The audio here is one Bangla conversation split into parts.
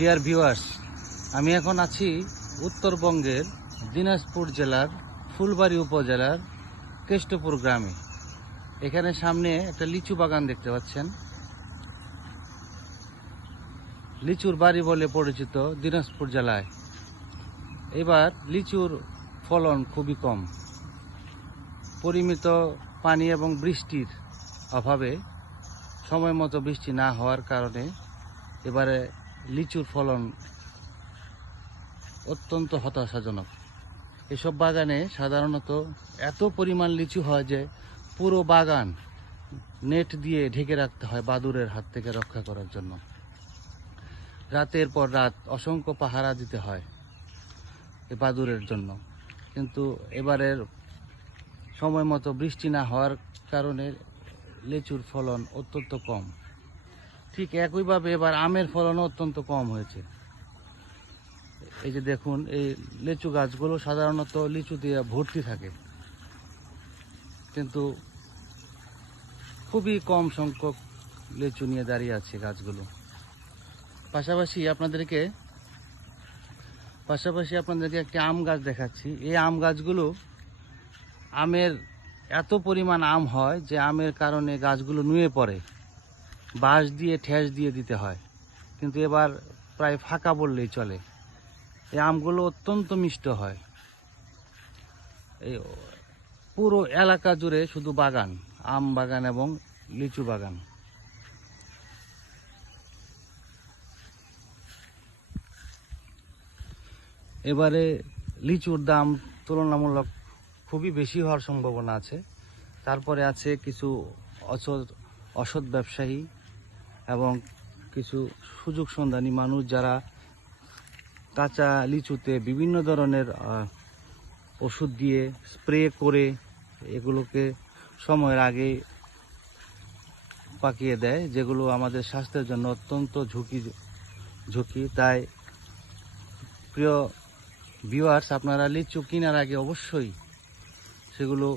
ডিয়ার ভিউয়ার্স আমি এখন আছি উত্তরবঙ্গের দিনাজপুর জেলার ফুলবাড়ি উপজেলার কেষ্টপুর গ্রামে। এখানে সামনে একটা লিচু বাগান দেখতে পাচ্ছেন। লিচুর বাড়ি বলে পরিচিত দিনাজপুর জেলায়। এবার লিচুর ফলন খুবই কম। পরিমিত পানি এবং বৃষ্টির অভাবে সময় মতো বৃষ্টি না হওয়ার কারণে এবারে লিচুর ফলন অত্যন্ত হতাশাজনক। এসব বাগানে সাধারণত এত পরিমাণ লিচু হয় যে পুরো বাগান নেট দিয়ে ঢেকে রাখতে হয় বাদুরের হাত থেকে রক্ষা করার জন্য। রাতের পর রাত অসংখ্য পাহারা দিতে হয় এই বাদুরের জন্য। কিন্তু এবারের সময় মতো বৃষ্টি না হওয়ার কারণে লিচুর ফলন অত্যন্ত কম। ঠিক একইভাবে এবার আমের ফলনও অত্যন্ত কম হয়েছে। এই যে দেখুন, এই লিচু গাছগুলো সাধারণত লিচু দিয়ে ভর্তি থাকে। কিন্তু খুবই কম সংখ্যক লিচু নিয়ে দাঁড়িয়ে আছে গাছগুলো। পাশাপাশি আপনাদেরকে পাশাপাশি আপনাদেরকে একটি আম গাছ দেখাচ্ছি। এই আম গাছগুলো আমের এত পরিমাণ আম হয় যে আমের কারণে গাছগুলো নুয়ে পড়ে। বাঁশ দিয়ে, ঠেস দিয়ে দিতে হয়। কিন্তু এবার প্রায় ফাঁকা বললেই চলে। এই আমগুলো অত্যন্ত মিষ্ট হয়। এই পুরো এলাকা জুড়ে শুধু বাগান, আম বাগান এবং লিচু বাগান। এবারে লিচুর দাম তুলনামূলক খুবই বেশি হওয়ার সম্ভাবনা আছে। তারপরে আছে কিছু অসৎ অসৎ ব্যবসায়ী এবং কিছু সুযোগ সন্ধানী মানুষ যারা কাঁচা লিচুতে বিভিন্ন ধরনের ওষুধ দিয়ে স্প্রে করে এগুলোকে সময়ের আগে পাকিয়ে দেয়, যেগুলো আমাদের স্বাস্থ্যের জন্য অত্যন্ত ঝুঁকি ঝুঁকি। তাই প্রিয় ভিউয়ার্স আপনারা লিচু কেনার আগে অবশ্যই সেগুলো,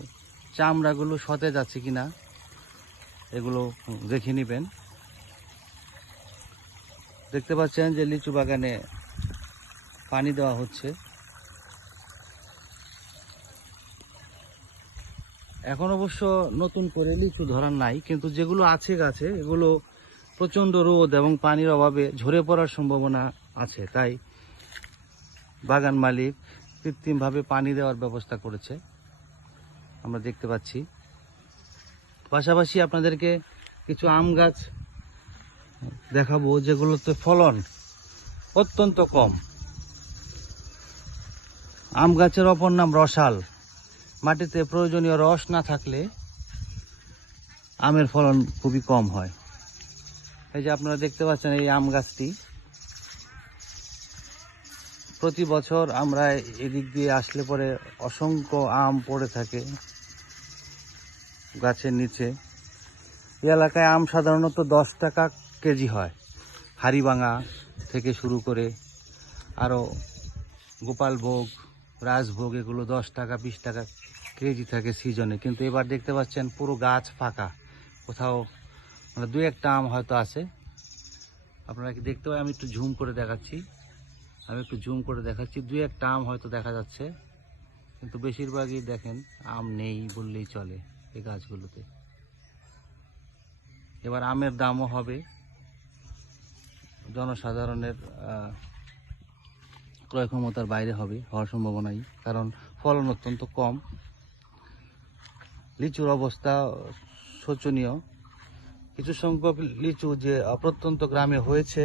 চামড়াগুলো সতেজ আছে কিনা, এগুলো দেখে নেবেন। দেখতে পাচ্ছেন যে লিচু বাগানে পানি দেওয়া হচ্ছে। এখন অবশ্য নতুন করে লিচু ধরার নাই, কিন্তু যেগুলো আছে গাছে, এগুলো প্রচণ্ড রোদ এবং পানির অভাবে ঝরে পড়ার সম্ভাবনা আছে, তাই বাগান মালিক কৃত্রিমভাবে পানি দেওয়ার ব্যবস্থা করেছে। আমরা দেখতে পাচ্ছি। পাশাপাশি আপনাদেরকে কিছু আম গাছ দেখাবো যেগুলোতে ফলন অত্যন্ত কম। আম গাছের অপর নাম রসাল। মাটিতে প্রয়োজনীয় রস না থাকলে আমের ফলন খুবই কম হয়। এই যে আপনারা দেখতে পাচ্ছেন এই আম গাছটি। প্রতি বছর আমরা এদিক দিয়ে আসলে পরে অসংখ্য আম পড়ে থাকে গাছের নিচে। এই এলাকায় আম সাধারণত দশ টাকা কেজি হয়। হাড়িভাঙা থেকে শুরু করে আরও গোপালভোগ রাজভোগ এগুলো দশ টাকা, বিশ টাকা কেজি থাকে সিজনে। কিন্তু এবার দেখতে পাচ্ছেন পুরো গাছ ফাঁকা। কোথাও মানে দু একটা আম হয়তো আছে। আপনারা কি দেখতে পাই? আমি একটু ঝুম করে দেখাচ্ছি। আমি একটু ঝুম করে দেখাচ্ছি। দু একটা আম হয়তো দেখা যাচ্ছে। কিন্তু বেশিরভাগই দেখেন আম নেই বললেই চলে এই গাছগুলোতে। এবার আমের দামও হবে। জনসাধারণের ক্রয় ক্ষমতার বাইরে হবে হওয়ার সম্ভাবনাই, কারণ ফলন অত্যন্ত কম। লিচুর অবস্থা শোচনীয়। কিছু সংখ্যক লিচু যে অপ্রত্যন্ত গ্রামে হয়েছে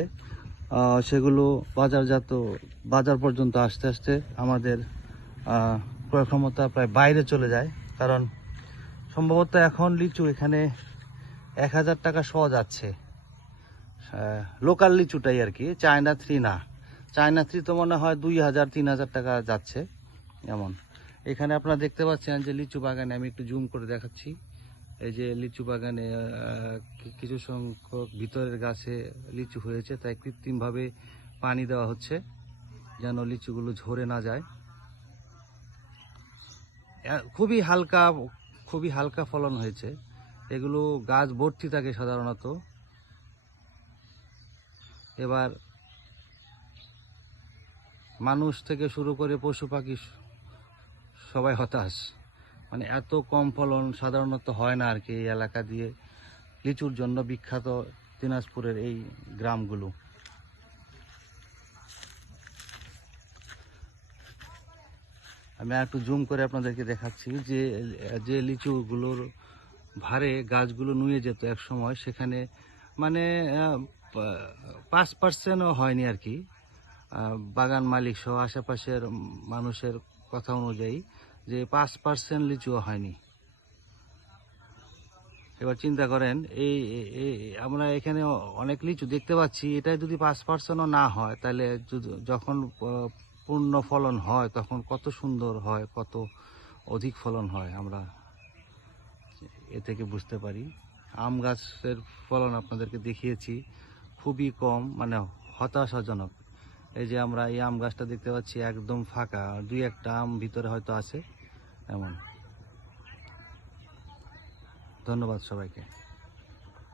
সেগুলো বাজারজাত, বাজার পর্যন্ত আস্তে আস্তে আমাদের ক্রয় ক্ষমতা প্রায় বাইরে চলে যায়। কারণ সম্ভবত এখন লিচু এখানে এক হাজার টাকা শ যাচ্ছে। লোকাল লিচুটাই আর কি। চায়না থ্রি না। চায়না থ্রি তো মনে হয় দুই হাজার, তিন হাজার টাকা যাচ্ছে, এমন। এখানে আপনারা দেখতে পাচ্ছেন যে লিচু বাগানে আমি একটু জুম করে দেখাচ্ছি। এই যে লিচু বাগানে কিছু সংখ্যক ভিতরের গাছে লিচু হয়েছে, তাই কৃত্রিমভাবে পানি দেওয়া হচ্ছে, যেন লিচুগুলো ঝরে না যায়। খুবই হালকা খুবই হালকা ফলন হয়েছে। এগুলো গাছ ভর্তি থাকে সাধারণত। এবার মানুষ থেকে শুরু করে পশু পাখি সবাই হতাশ। মানে এত কম ফলন সাধারণত হয় না আর কি এই এলাকা দিয়ে। লিচুর জন্য বিখ্যাত দিনাজপুরের এই গ্রামগুলো। আমি একটু জুম করে আপনাদেরকে দেখাচ্ছি যে যে লিচুগুলোর ভারে গাছগুলো নুয়ে যেত এক সময় সেখানে মানে পাঁচ পার্সেন্টও হয়নি আর কি। বাগান মালিক সহ আশেপাশের মানুষের কথা অনুযায়ী যে পাঁচ পার্সেন্ট লিচুও হয়নি। এবার চিন্তা করেন, এই আমরা এখানে অনেক লিচু দেখতে পাচ্ছি এটা যদি পাঁচ পার্সেন্টও না হয়, তাহলে যখন পূর্ণ ফলন হয়, তখন কত সুন্দর হয়, কত অধিক ফলন হয় আমরা এ থেকে বুঝতে পারি। আম গাছের ফলন আপনাদেরকে দেখিয়েছি। খুবই কম মানে হতাশাজনক। এই যে আমরা এই আম গাছটা দেখতে পাচ্ছি একদম ফাঁকা দুই একটা আম ভিতরে হয়তো আছে, এমন। ধন্যবাদ সবাইকে।